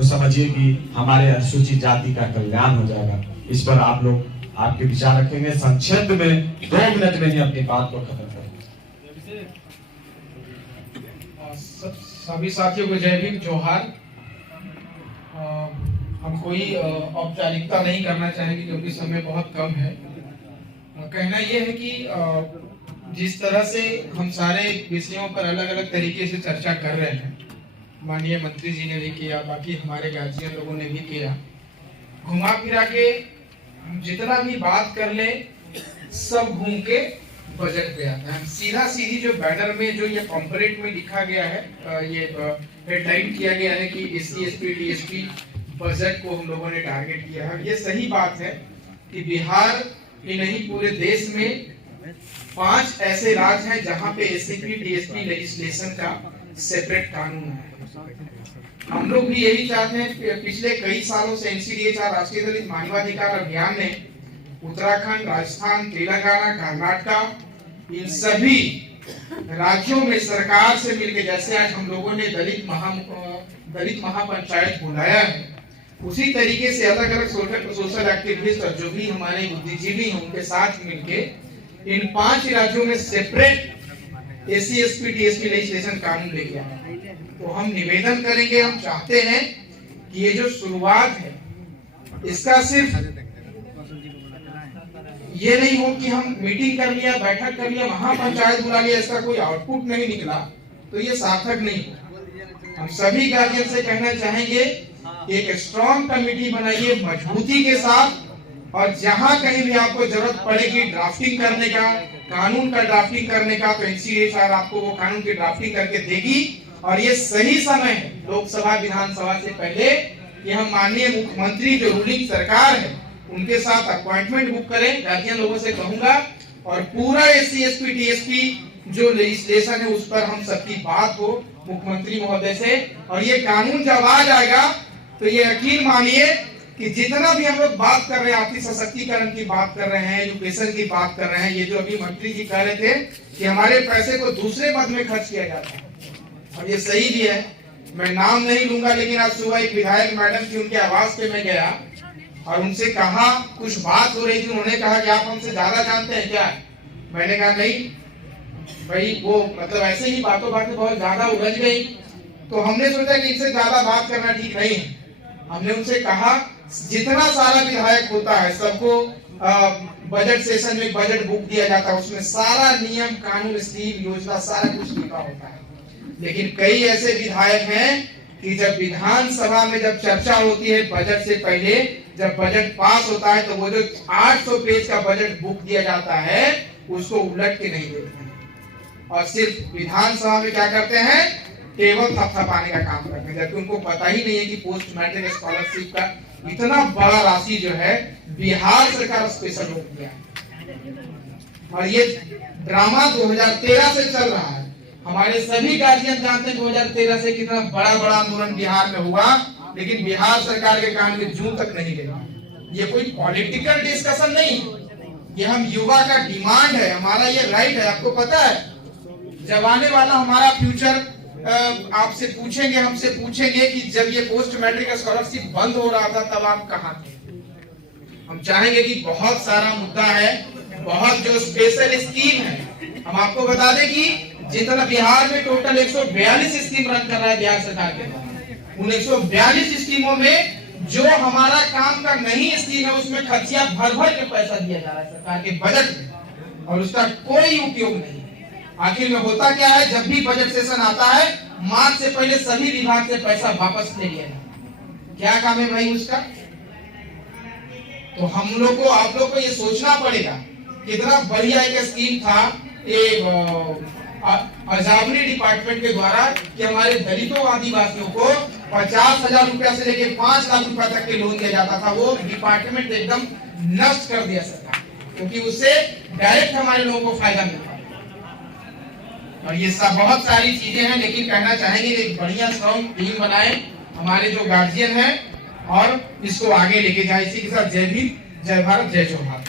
तो समझिए कि हमारे अनुसूचित जाति का कल्याण हो जाएगा। इस पर आप लोग आपके विचार रखेंगे। संक्षिप्त में 2 मिनट में ही अपनी बात को खत्म करेंगे। सभी साथियों को जय भीम, जोहार। हम कोई औपचारिकता नहीं करना चाहेंगे क्योंकि समय बहुत कम है। कहना यह है कि जिस तरह से हम सारे विषयों पर अलग अलग तरीके से चर्चा कर रहे हैं, माननीय मंत्री जी ने भी किया, बाकी हमारे गार्जियन लोगों ने भी किया, घुमा फिरा के जितना भी बात कर ले सब घूम के बजट पे आता है। सीधा सीधी जो बैनर में जो ये पम्पलेट में लिखा गया है, ये हेडलाइन किया गया है कि एससी एसटी डीएसपी बजट को हम लोगों ने टारगेट किया है। ये सही बात है कि बिहार ही नहीं पूरे देश में 5 ऐसे राज्य हैं जहां पे एससीपी डीएसपी लेजिस्लेशन का सेपरेट कानून है। हम लोग भी यही चाहते हैं। पिछले कई सालों से एनसीडीएचआर राष्ट्रीय दलित मानवाधिकार अभियान ने उत्तराखंड, राजस्थान, तेलंगाना, कर्नाटक, इन सभी राज्यों में सरकार से मिलकर, जैसे आज हम लोगों ने दलित महापंचायत बुलाया है, उसी तरीके से अलग अलग सोशल एक्टिविस्ट और जो भी हमारे बुद्धिजीवी हैं उनके साथ मिलके इन 5 राज्यों में separate SC ST DSP legislation कानून लेके आए। तो हम निवेदन करेंगे, हम चाहते हैं कि ये जो शुरुआत है इसका सिर्फ ये नहीं हो कि हम मीटिंग कर लिया, बैठक कर लिया, महापंचायत बुला लिया, इसका कोई आउटपुट नहीं निकला तो ये सार्थक नहीं हो। हम सभी गार्जियन से कहना चाहेंगे कि एक स्ट्रॉन्ग कमेटी बनाइए मजबूती के साथ, और जहां कहीं भी आपको जरूरत पड़ेगी ड्राफ्टिंग करने का, कानून का ड्राफ्टिंग करने का, तो एनसीडीएचआर आपको वो कानून की ड्राफ्टिंग करके देगी। और ये सही समय है लोकसभा विधानसभा से पहले कि हम माननीय मुख्यमंत्री जो रूलिंग सरकार है उनके साथ अपॉइंटमेंट बुक करें। गार्जियन लोगों से कहूंगा, और पूरा एससी एसटी डीएसपी जो लेजिस्लेशन है उस पर हम सबकी बात हो मुख्यमंत्री महोदय से। और ये कानून जब आ जाएगा तो ये यकीन मानिए कि जितना भी हम लोग बात कर रहे हैं, आर्थिक सशक्तिकरण की बात कर रहे हैं, एजुकेशन की बात कर रहे हैं, ये जो अभी मंत्री जी कह रहे थे कि हमारे पैसे को दूसरे मद में खर्च किया जाता है, और ये सही भी है। मैं नाम नहीं लूंगा, लेकिन आज सुबह एक विधायक मैडम थी, उनके आवास पे मैं गया और उनसे कहा, कुछ बात हो रही थी, उन्होंने कहा कि आप हमसे ज्यादा जानते हैं क्या? मैंने कहा नहीं भाई, वो मतलब ऐसे ही बातों बातें बहुत ज्यादा उलझ गई, तो हमने सोचा कि इनसे ज्यादा बात करना ठीक नहीं है। हमने उनसे कहा जितना सारा विधायक होता है सबको बजट सेशन में बजट बुक दिया जाता है, उसमें सारा नियम कानून स्कीम योजना सारा कुछ लिखा होता है। लेकिन कई ऐसे विधायक हैं कि जब विधानसभा में जब चर्चा होती है बजट से पहले, जब बजट पास होता है, तो वो जो 800 पेज का बजट बुक दिया जाता है उसको उलट के नहीं देते हैं, और सिर्फ विधानसभा में क्या करते हैं, केवल थपथपाने का काम करते हैं, जबकि उनको पता ही नहीं है कि पोस्ट मैट्रिक स्कॉलरशिप का इतना बड़ा राशि जो है बिहार सरकार स्पेशल रोक दिया है। और ये ड्रामा 2013 से चल रहा है। हमारे सभी गार्जियन जानते हैं 2013 से कितना बड़ा बड़ा आंदोलन बिहार में हुआ, लेकिन बिहार सरकार के कान में जूं तक नहीं गई। ये कोई पॉलिटिकल डिस्कशन नहीं, ये हम युवा का डिमांड है, हमारा ये राइट है। आपको पता है जब आने वाला हमारा फ्यूचर आपसे पूछेंगे, हमसे पूछेंगे कि जब ये पोस्ट मैट्रिक स्कॉलरशिप बंद हो रहा था तब आप कहां थे? हम चाहेंगे कि बहुत सारा मुद्दा है, बहुत जो स्पेशल स्कीम है, हम आपको बता दें कि जितना बिहार में टोटल 142 स्कीम रन कर रहा है बिहार सरकार के, उन 142 स्कीमों में जो हमारा काम का नहीं स्कीम है उसमें खर्चिया भर भर के पैसा दिया जा रहा है सरकार के बजट में, और उसका कोई उपयोग नहीं। आखिर में होता क्या है, जब भी बजट सेशन आता है मार्च से पहले सभी विभाग से पैसा वापस ले लिया जाए। क्या काम है भाई उसका? तो हम लोग को, आप लोग को ये सोचना पड़ेगा कितना बढ़िया एक स्कीम था अजावनी डिपार्टमेंट के द्वारा कि हमारे दलितों आदिवासियों को 50,000 रुपया से लेके 5 लाख रुपया तक के लोन दिया जाता था। वो डिपार्टमेंट एकदम नष्ट कर दिया सरकार, क्योंकि उससे डायरेक्ट हमारे लोगों को फायदा मिलता। और ये सब बहुत सारी चीजें हैं, लेकिन कहना चाहेंगे कि एक बढ़िया स्ट्रॉन्ग टीम बनाए हमारे जो गार्जियन हैं और इसको आगे लेके जाए। इसी के साथ जय भीम, जय भारत, जय जोहार।